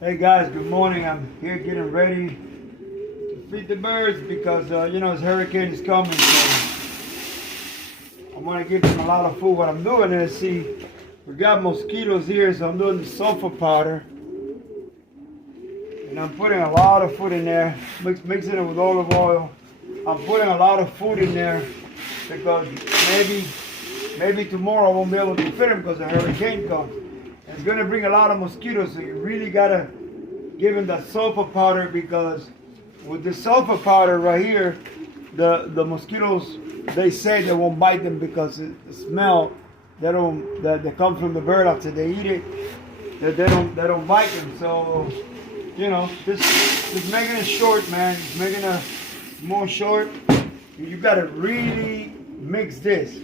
Hey guys, good morning. I'm here getting ready to feed the birds because this hurricane is coming. So I want to give them a lot of food. What I'm doing is, see, we got mosquitoes here, so I'm doing the sulfur powder. And I'm putting a lot of food in there, mixing it with olive oil. I'm putting a lot of food in there because maybe tomorrow I won't be able to feed them because the hurricane comes. And it's going to bring a lot of mosquitoes, so you really got to give them that sulfur powder, because with the sulfur powder right here, the mosquitoes, they say they won't bite them because the smell that comes from the bird after they eat it, they don't bite them. So just making it short, man. Just making it more short. You got to really mix this.